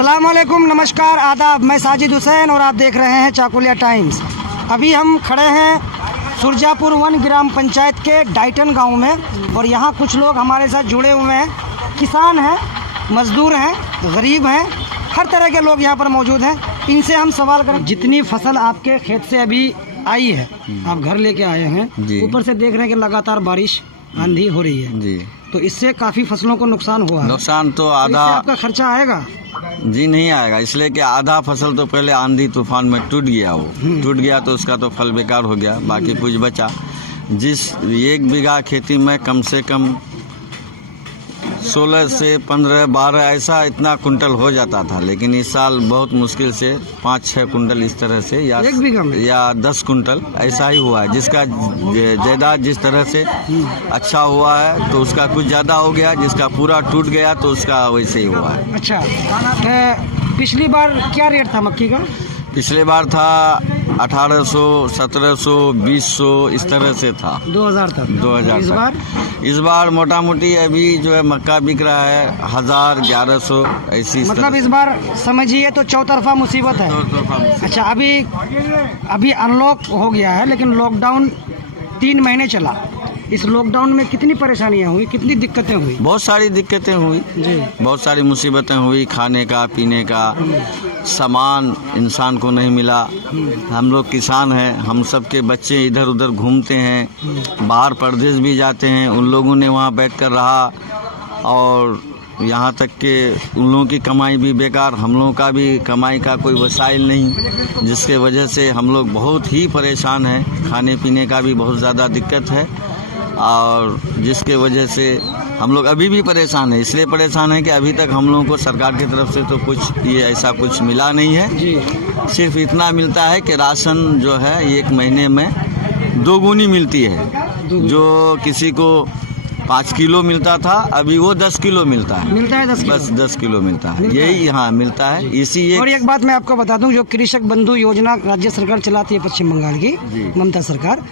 अस्सलाम वालेकुम, नमस्कार, आदाब। मैं साजिद हुसैन और आप देख रहे हैं चाकुलिया टाइम्स। अभी हम खड़े हैं सुरजापुर 1 ग्राम पंचायत के डाइटन गांव में और यहाँ कुछ लोग हमारे साथ जुड़े हुए हैं। किसान हैं, मजदूर हैं, गरीब हैं, हर तरह के लोग यहाँ पर मौजूद हैं। इनसे हम सवाल करें, जितनी फसल आपके खेत से अभी आई है, आप घर लेके आए हैं, ऊपर से देख रहे हैं कि लगातार बारिश आंधी हो रही है जी, तो इससे काफ़ी फसलों को नुकसान हुआ है। नुकसान तो आधा आपका खर्चा आएगा जी नहीं आएगा, इसलिए कि आधा फसल तो पहले आंधी तूफान में टूट गया। वो टूट गया तो उसका तो फल बेकार हो गया, बाकी कुछ बचा। जिस 1 बीघा खेती में कम से कम 16 से 15, 12 ऐसा इतना कुंटल हो जाता था, लेकिन इस साल बहुत मुश्किल से 5-6 कुंटल इस तरह से या 1 बीघा में या 10 कुंटल ऐसा ही हुआ है। जिसका ज़्यादा जिस तरह से अच्छा हुआ है तो उसका कुछ ज़्यादा हो गया, जिसका पूरा टूट गया तो उसका वैसे ही हुआ है। अच्छा, पिछली बार क्या रेट था मक्की का? पिछले बार था 1800, 1700, 2200 इस तरह से था। 2000 तक। 2000 इस बार मोटा मोटी अभी जो है मक्का बिक रहा है 1000, 1100 ऐसी। मतलब इस बार समझिए तो चौतरफा मुसीबत है। अच्छा, अभी अनलॉक हो गया है, लेकिन लॉकडाउन 3 महीने चला। इस लॉकडाउन में कितनी परेशानियां हुई, कितनी दिक्कतें हुई? बहुत सारी दिक्कतें हुई जी, बहुत सारी मुसीबतें हुई। खाने का, पीने का सामान इंसान को नहीं मिला। हम लोग किसान हैं, हम सब के बच्चे इधर उधर घूमते हैं, बाहर प्रदेश भी जाते हैं, उन लोगों ने वहाँ बैठ कर रहा और यहाँ तक कि उन लोगों की कमाई भी बेकार, हम लोगों का भी कमाई का कोई वसाइल नहीं, जिसके वजह से हम लोग बहुत ही परेशान हैं। खाने पीने का भी बहुत ज़्यादा दिक्कत है और जिसके वजह से हम लोग अभी भी परेशान है। इसलिए परेशान है कि अभी तक हम लोगों को सरकार की तरफ से तो कुछ ये ऐसा कुछ मिला नहीं है जी। सिर्फ इतना मिलता है कि राशन जो है 1 महीने में 2 गुनी मिलती है। जो किसी को 5 किलो मिलता था, अभी वो 10 किलो मिलता है 10 किलो। बस 10 किलो मिलता है, यही यहाँ मिलता है। इसी और एक बात मैं आपको बता दूं, जो कृषक बंधु योजना राज्य सरकार चलाती है पश्चिम बंगाल की ममता सरकार,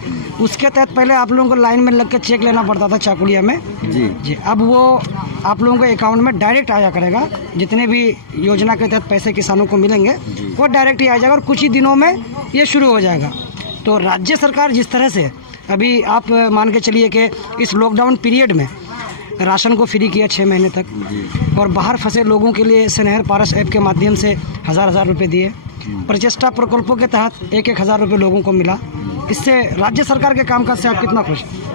उसके तहत पहले आप लोगों को लाइन में लग कर चेक लेना पड़ता था चाकुलिया में जी। अब वो आप लोगों के अकाउंट में डायरेक्ट आया करेगा। जितने भी योजना के तहत पैसे किसानों को मिलेंगे वो डायरेक्ट ही आ जाएगा और कुछ ही दिनों में ये शुरू हो जाएगा। तो राज्य सरकार जिस तरह से अभी आप मान के चलिए कि इस लॉकडाउन पीरियड में राशन को फ्री किया 6 महीने तक और बाहर फंसे लोगों के लिए स्नेहर पारस ऐप के माध्यम से 1000-1000 रुपये दिए। प्रचेष्टा प्रकल्पों के तहत 1-1000 रुपये लोगों को मिला। इससे राज्य सरकार के कामकाज से आप कितना खुश हैं?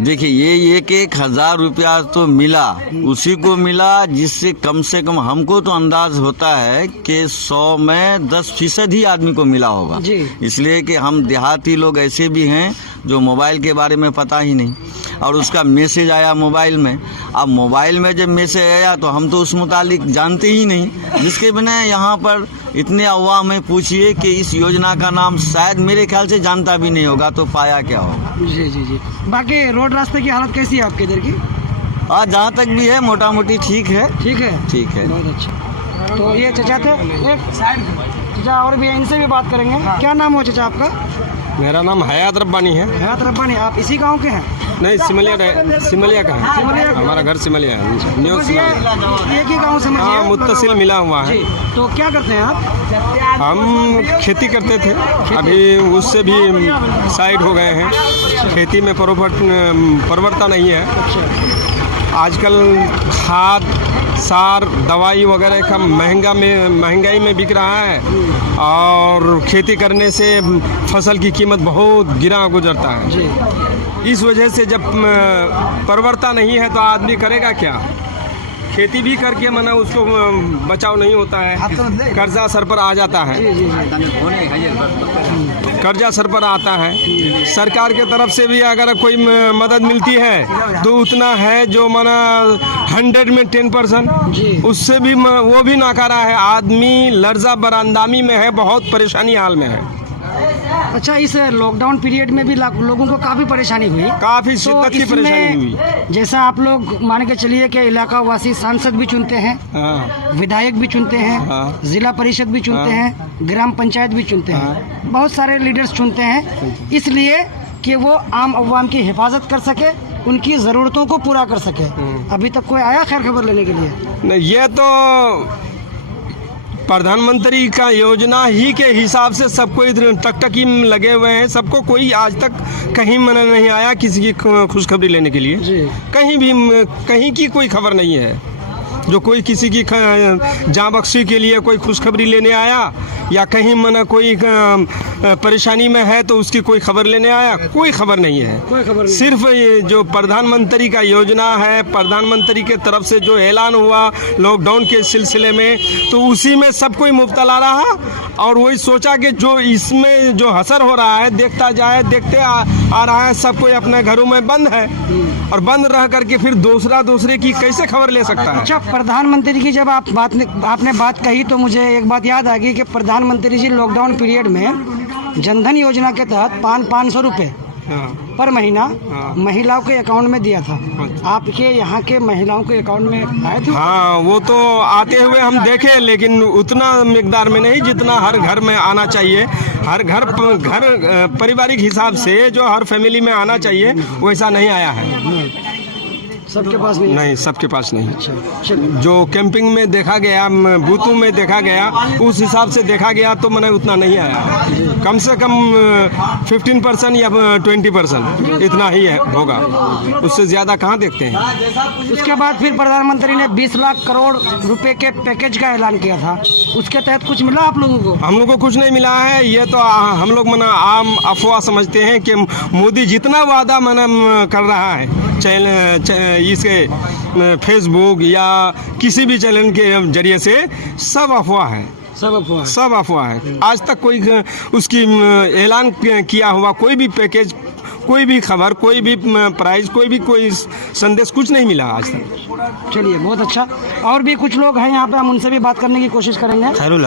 देखिए, ये 1-1000 रुपया तो मिला, उसी को मिला जिससे कम से कम हमको तो अंदाज होता है कि 100 में 10% ही आदमी को मिला होगा जी। इसलिए कि हम देहाती लोग ऐसे भी हैं जो मोबाइल के बारे में पता ही नहीं, और उसका मैसेज आया मोबाइल में। अब मोबाइल में जब मैसेज आया तो हम तो उस मुतालिक जानते ही नहीं, जिसके बिना यहाँ पर इतने अवाम में पूछिए कि इस योजना का नाम शायद मेरे ख्याल से जानता भी नहीं होगा, तो पाया क्या होगा जी। बाकी रोड रास्ते की हालत कैसी है आपके इधर की? आज जहाँ तक भी है मोटा मोटी ठीक है। बहुत अच्छा। तो ये चचा थे, एक साइड चचा और भी है, इनसे भी बात करेंगे। क्या नाम हो चचा आपका? मेरा नाम हयात रब्बानी है। हयात रब्बानी, आप इसी गांव के हैं? नहीं, सिमलिया का है। हमारा घर सिमलिया है, न्यू सिमलिया। एक ही गांव समझिए। हाँ, मुत्तसिल मिला हुआ है। तो क्या करते हैं आप? हम खेती करते थे, अभी उससे भी साइड हो गए हैं। खेती में परिवर्तन नहीं है। आजकल खाद, सार, दवाई वगैरह का महंगाई में बिक रहा है और खेती करने से फसल की कीमत बहुत गिरा गुजरता है। इस वजह से जब परिवर्तन नहीं है तो आदमी करेगा क्या? खेती भी करके मना उसको बचाव नहीं होता है, कर्जा सर पर आ जाता है। कर्जा सर पर आता है। सरकार के तरफ से भी अगर कोई मदद मिलती है तो उतना है जो मना 100 में 10%, उससे भी वो भी नाकारा है। आदमी लर्जा बरांदामी में है, बहुत परेशानी हाल में है। अच्छा, इस लॉकडाउन पीरियड में भी लोगों को काफ़ी परेशानी हुई, काफ़ी शिद्दत की परेशानी हुई। जैसा आप लोग मान के चलिए कि इलाका वासी सांसद भी चुनते हैं, विधायक भी चुनते हैं, जिला परिषद भी चुनते हैं, ग्राम पंचायत भी चुनते हैं, बहुत सारे लीडर्स चुनते हैं, इसलिए कि वो आम अवाम की हिफाजत कर सके, उनकी ज़रूरतों को पूरा कर सके। अभी तक कोई आया खैर खबर लेने के लिए? नहीं, ये तो प्रधानमंत्री का योजना ही के हिसाब से सबको इधर टकटकी में लगे हुए हैं। सबको कोई आज तक कहीं मना नहीं आया किसी की खुशखबरी लेने के लिए। जी। कहीं भी कहीं की कोई खबर नहीं है जो कोई किसी की जाँ बख्शी के लिए कोई खुशखबरी लेने आया या कहीं मना कोई परेशानी में है तो उसकी कोई खबर लेने आया, कोई खबर नहीं है। कोई खबर नहीं। सिर्फ ये जो प्रधानमंत्री का योजना है, प्रधानमंत्री के तरफ से जो ऐलान हुआ लॉकडाउन के सिलसिले में, तो उसी में सब कोई मुब्तला रहा और वही सोचा कि जो इसमें जो असर हो रहा है देखता जाए, देखते आ रहा है सब कोई अपने घरों में बंद है और बंद रह करके फिर दूसरे की कैसे खबर ले सकता है। अच्छा, प्रधानमंत्री की जब आपने बात कही तो मुझे एक बात याद आ गई कि प्रधानमंत्री जी लॉकडाउन पीरियड में जनधन योजना के तहत 500 रुपये हाँ। पर महीना हाँ। महिलाओं के अकाउंट में दिया था। आपके यहाँ के महिलाओं के अकाउंट में आए थे? हाँ, वो तो आते हुए हम देखे लेकिन उतना मिकदार में नहीं जितना हर घर में आना चाहिए। हर घर पारिवारिक हिसाब से जो हर फैमिली में आना चाहिए वैसा नहीं आया है। सबके पास नहीं? सबके पास नहीं। अच्छा, चलिए। जो कैंपिंग में देखा गया, बूथों में देखा गया, उस हिसाब से देखा गया तो मैंने उतना नहीं आया। कम से कम 15% या 20% इतना ही है होगा, उससे ज़्यादा कहाँ देखते हैं। उसके बाद फिर प्रधानमंत्री ने 20 लाख करोड़ रुपए के पैकेज का ऐलान किया था, उसके तहत कुछ मिला आप लोगों को? हम लोगों को कुछ नहीं मिला है। ये तो हम लोग मना आम अफवाह समझते हैं कि मोदी जितना वादा मना कर रहा है इसके फेसबुक या किसी भी चैनल के जरिए से, सब अफवाह है। सब अफवाह है। आज तक कोई उसकी ऐलान किया हुआ कोई भी पैकेज, कोई भी खबर, कोई भी प्राइस, कोई संदेश कुछ नहीं मिला आज तक। चलिए, बहुत अच्छा। और भी कुछ लोग हैं यहाँ पे, हम उनसे भी बात करने की कोशिश करेंगे। खैरुल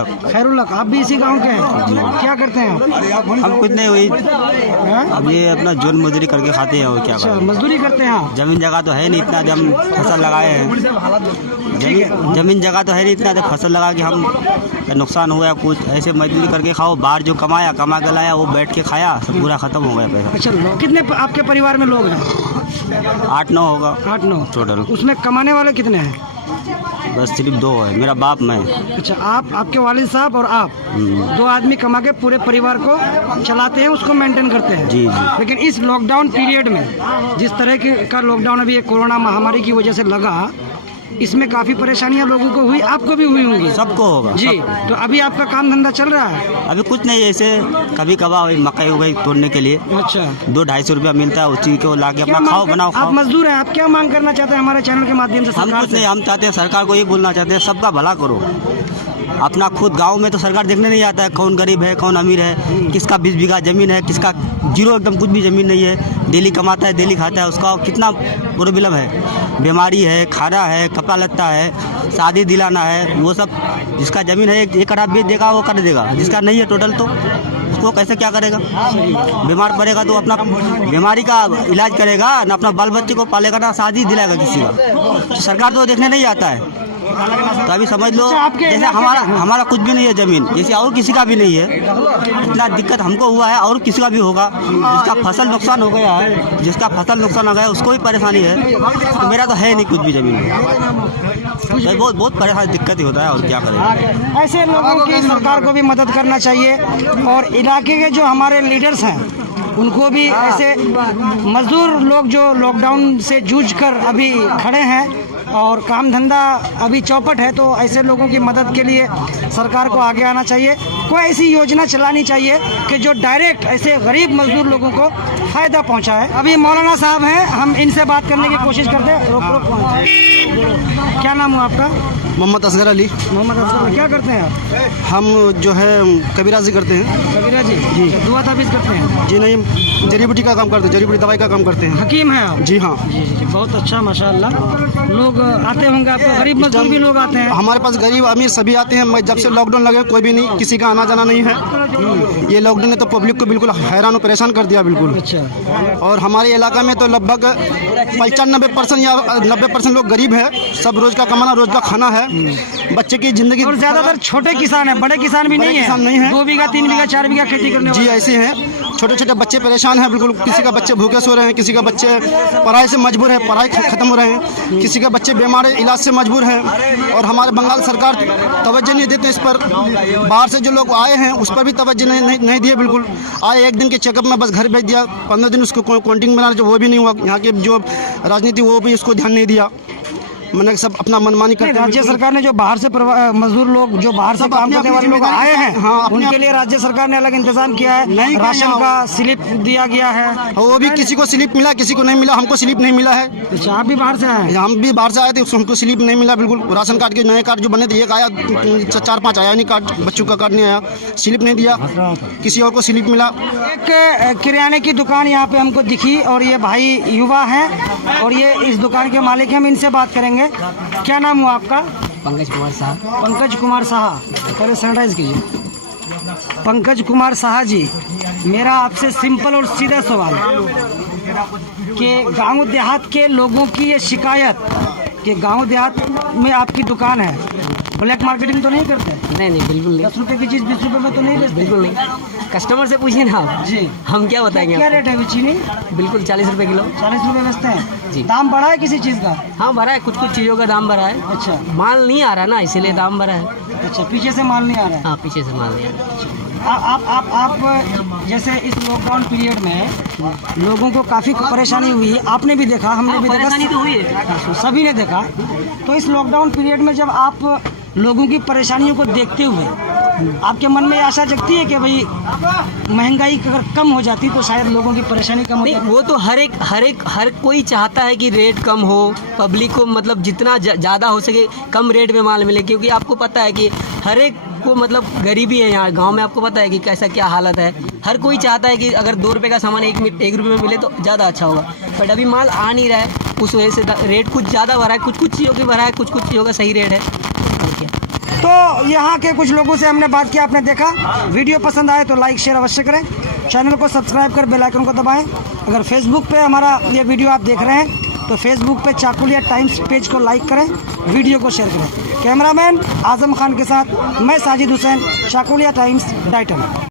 हक, आप भी इसी गांव के हैं? क्या करते हैं आप? हम कुछ नहीं हुई, हैं? अब ये अपना जोन मजदूरी करके खाते हैं और क्या अच्छा, करें। मजदूरी करते हैं आप? जमीन जगह तो है नहीं इतना, जब हम फसल लगाए हैं। जमीन जगह तो है नहीं इतना, जब फसल लगा के हम नुकसान हुआ कुछ ऐसे मजदूरी करके खाओ। बाहर जो कमा के लाया वो बैठ के खाया, सब पूरा खत्म हो गया पैसा। अच्छा, कितने आपके परिवार में लोग हैं? 8-9 होगा 8-9 टोटल। उसमें कमाने वाले कितने हैं? बस सिर्फ 2 है, मेरा बाप, मैं। अच्छा, आप, आपके वालिद साहब और आप 2 आदमी कमा के पूरे परिवार को चलाते हैं, उसको मेंटेन करते हैं। जी। लेकिन इस लॉकडाउन पीरियड में जिस तरह का लॉकडाउन अभी कोरोना महामारी की वजह से लगा, इसमें काफ़ी परेशानियां लोगों को हुई, आपको भी हुई होंगी? सबको होगा जी। तो अभी आपका काम धंधा चल रहा है? अभी कुछ नहीं, ऐसे कभी कभार मकई हो गई तोड़ने के लिए। अच्छा, 200-250 रुपया मिलता है, उसी को ला के अपना खाओ बनाओ आप मजदूर हैं, आप क्या मांग करना चाहते हैं हमारे चैनल के माध्यम से हम सरकार कुछ से? नहीं, हम चाहते हैं सरकार को ये बोलना चाहते हैं सबका भला करो। अपना खुद गांव में तो सरकार देखने नहीं आता है कौन गरीब है कौन अमीर है, किसका 20 बीघा ज़मीन है, किसका 0 एकदम कुछ भी ज़मीन नहीं है, डेली कमाता है डेली खाता है, उसका कितना प्रॉब्लम है, बीमारी है, खाना है, कपड़ा लत्ता है, शादी दिलाना है, वो सब। जिसका ज़मीन है 1 कट्ठा बेच देगा वो कर देगा, जिसका नहीं है टोटल तो उसको कैसे क्या करेगा। बीमार पड़ेगा तो अपना बीमारी का इलाज करेगा ना, अपना बाल बच्चे को पालेगा ना शादी दिलाएगा किसी का। तो सरकार तो देखने नहीं आता है। तो अभी समझ लो जैसे हमारा कुछ भी नहीं है ज़मीन, जैसे और किसी का भी नहीं है। इतना दिक्कत हमको हुआ है और किसी का भी होगा। जिसका फसल नुकसान हो गया है, जिसका फसल नुकसान हो गया उसको भी परेशानी है। तो मेरा तो है नहीं कुछ भी ज़मीन, तो बहुत परेशानी दिक्कत ही होता है और क्या करें। ऐसे लोगों की सरकार को भी मदद करना चाहिए और इलाके के जो हमारे लीडर्स हैं उनको भी, ऐसे मजदूर लोग जो लॉकडाउन से जूझ कर अभी खड़े हैं और काम धंधा अभी चौपट है, तो ऐसे लोगों की मदद के लिए सरकार को आगे आना चाहिए। कोई ऐसी योजना चलानी चाहिए कि जो डायरेक्ट ऐसे गरीब मजदूर लोगों को फ़ायदा पहुंचाए। अभी मौलाना साहब हैं, हम इनसे बात करने की कोशिश करते हैं। रोक। क्या नाम हुआ आपका? मोहम्मद असगर अली। मोहम्मद असगर, क्या करते हैं आप? हम जो है कबीराजी करते हैं। कबीरा जी? जी। दुआ ताबीज़ करते हैं? जी नहीं, जड़ी बूटी का काम करते हैं, जड़ी बूटी दवाई का काम करते हैं। हकीम हैं आप? जी हाँ। जी जी, बहुत अच्छा, माशाअल्लाह। लोग आते होंगे आपको, गरीब मजदूर भी लोग आते हैं? हमारे पास गरीब अमीर सभी आते हैं। जब से लॉकडाउन लगे कोई भी नहीं, किसी का आना जाना नहीं है। ये लॉकडाउन ने तो पब्लिक को बिल्कुल हैरान और परेशान कर दिया बिल्कुल। अच्छा। और हमारे इलाका में तो लगभग 95% या 90% लोग गरीब है। सब रोज का कमाना, रोज का खाना है, बच्चे की जिंदगी। और ज्यादातर छोटे किसान हैं, बड़े किसान भी नहीं है? किसान नहीं है। 2 बीघा 3 बीघा 4 बीघा खेती करने जी वाले। ऐसे हैं। छोटे छोटे बच्चे परेशान हैं बिल्कुल। किसी का बच्चे भूखे सो रहे हैं, किसी का बच्चे पढ़ाई से मजबूर है, पढ़ाई खत्म हो रहे हैं, किसी के बच्चे बीमार इलाज से मजबूर हैं। और हमारे बंगाल सरकार तवज्जो नहीं देते इस पर। बाहर से जो लोग आए हैं उस पर भी तवज्जो नहीं दिए बिल्कुल। आए एक दिन के चेकअप में बस घर भेज दिया, 15 दिन उसको क्वारंटीन बनाना जो वो भी नहीं हुआ। यहाँ के जो राजनीति वो भी उसको ध्यान नहीं दिया। मैंने सब अपना मनमानी करते हैं। राज्य सरकार ने जो बाहर से मजदूर लोग जो बाहर से काम करने वाले लोग आए हैं, हाँ, उनके लिए राज्य सरकार ने अलग इंतजाम किया है। राशन का स्लिप दिया गया है, वो भी किसी को स्लिप मिला, किसी को नहीं मिला। हमको स्लिप नहीं मिला है। अच्छा, आप भी बाहर से आए हैं? हम भी बाहर से आए थे, हमको स्लिप नहीं मिला बिल्कुल। राशन कार्ड के नए कार्ड जो बने थे, एक आया, 4-5 आया नहीं कार्ड, बच्चों का कार्ड नहीं आया, स्लिप नहीं दिया। किसी और को स्लिप मिला। एक किराने की दुकान यहाँ पे हमको दिखी और ये भाई युवा हैं और ये इस दुकान के मालिक हैं। हम इनसे बात करेंगे। क्या नाम हुआ आपका? पंकज कुमार साहब। पंकज कुमार साहा, पहले सैनिटाइज कीजिए। पंकज कुमार साहा जी, मेरा आपसे सिंपल और सीधा सवाल कि गांव देहात के लोगों की ये शिकायत कि गांव देहात में आपकी दुकान है, ब्लैक मार्केटिंग तो नहीं करते? नहीं बिल्कुल नहीं। 10 रुपए की चीज़ 20 रुपए में तो नहीं बेचते? बिल्कुल नहीं। कस्टमर से पूछिए ना आप। जी, हम क्या बताएंगे क्या आपको? रेट है अभी चीनी? बिल्कुल 40 रुपए किलो। 40 रुपए बेचते हैं जी। दाम बढ़ा है किसी चीज़ का? हाँ भरा है, कुछ चीज़ों का दाम भरा है। अच्छा माल नहीं आ रहा ना, इसीलिए दाम भरा है। अच्छा, पीछे से माल नहीं आ रहा है। हाँ, पीछे से माल नहीं आ रहा। आप जैसे इस लॉकडाउन पीरियड में लोगों को काफ़ी परेशानी हुई, आपने भी देखा, हमने भी देखा, परेशानी तो हुई है। सभी ने देखा। तो इस लॉकडाउन पीरियड में जब आप लोगों की परेशानियों को देखते हुए आपके मन में आशा जगती है कि भाई महंगाई अगर कम हो जाती तो शायद लोगों की परेशानी कम हो नहीं, जाती? वो तो हर कोई चाहता है कि रेट कम हो, पब्लिक को मतलब जितना ज़्यादा हो सके कम रेट में माल मिले, क्योंकि आपको पता है कि हर एक को मतलब गरीबी है यहाँ गांव में। आपको पता है कि कैसा क्या हालत है। हर कोई चाहता है कि अगर 2 रुपये का सामान 1 रुपये में मिले तो ज़्यादा अच्छा होगा, बट अभी माल आ नहीं रहा है। उस वजह से रेट कुछ ज़्यादा बढ़ा है, कुछ चीज़ों की बढ़ा है, कुछ चीज़ों का सही रेट है। और क्या। तो यहाँ के कुछ लोगों से हमने बात की, आपने देखा। वीडियो पसंद आए तो लाइक शेयर अवश्य करें, चैनल को सब्सक्राइब कर बेल आइकन को दबाएं। अगर फेसबुक पे हमारा ये वीडियो आप देख रहे हैं तो फेसबुक पे चाकुलिया टाइम्स पेज को लाइक करें, वीडियो को शेयर करें। कैमरामैन आजम खान के साथ मैं साजिद हुसैन, चाकुलिया टाइम्स, डाइटन।